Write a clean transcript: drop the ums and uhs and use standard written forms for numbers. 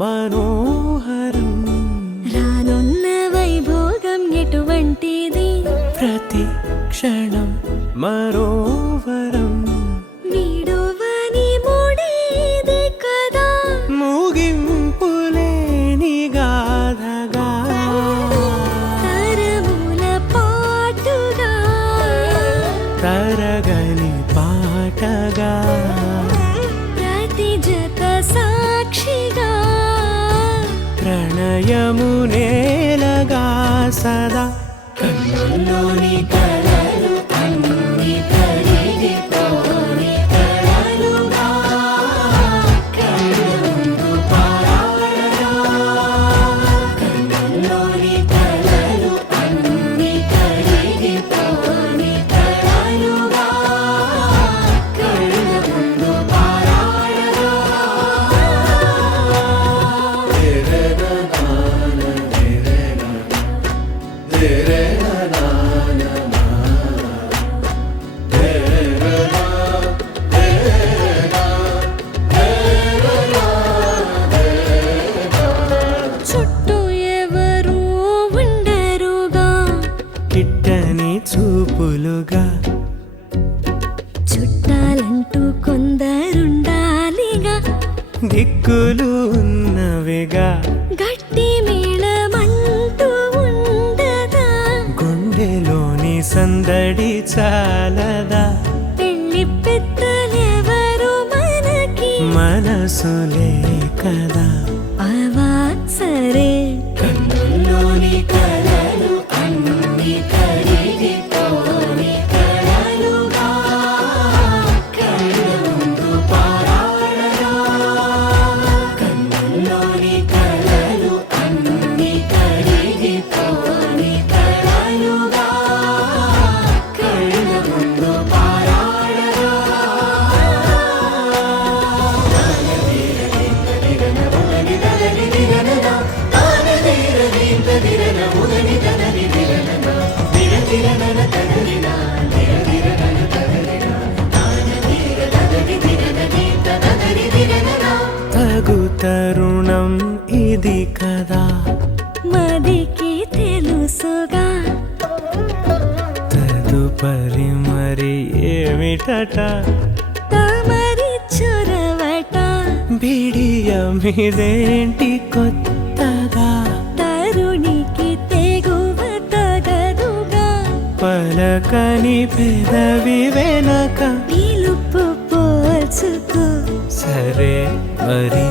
మనోహరం రానున్న వైభోగం ఎటువంటిది ప్రతి క్షణం మరోవరం విడువని ముడిది కదా ముగింపులేని గాథగా తరముల పాటుగా తరగని పాటగా ప్రతి జత సాక్షిగా ప్రణయము నేలగా సదా కన్నుల్లోని కలలు అన్ని కరిగిపోని కలలుగా కళ్ళముందు పారాడగా కన్నుల్లోని కలలు అన్ని కరిగిపోని కలలుగా కళ్ళముందు పారాడగా చుట్టూ ఎవరు ఉండరుగా కిట్టని చూపులుగా చుట్టాలంటూ కొందరుండాలిగా దిక్కులు ఉన్నవిగా గట్టి మేళమంటూ ఉండదా గుండెలోని సందడి చాలదా పెళ్లి పెద్దలెవరు మనకి మనసులే కదా అవా సరే కన్నుల్లోని కలలు అన్ని కరిగిపోని కలలుగా కళ్ళముందు పారాడగా కన్నుల్లోని కలలు అన్ని కరిగిపోని కలలుగా కళ్ళముందు పారాడగా తగు తరుణం ఇది కదా మదికి తెలుసుగా తదుపరి మరి ఏమిటట తమరి చొరవట బిడియమిదేంటి కొత్తగా తరుణికి తెగువ తగదుగా పలకని పెదవి వెనక పిలుపు పోల్చుకో సరే మరి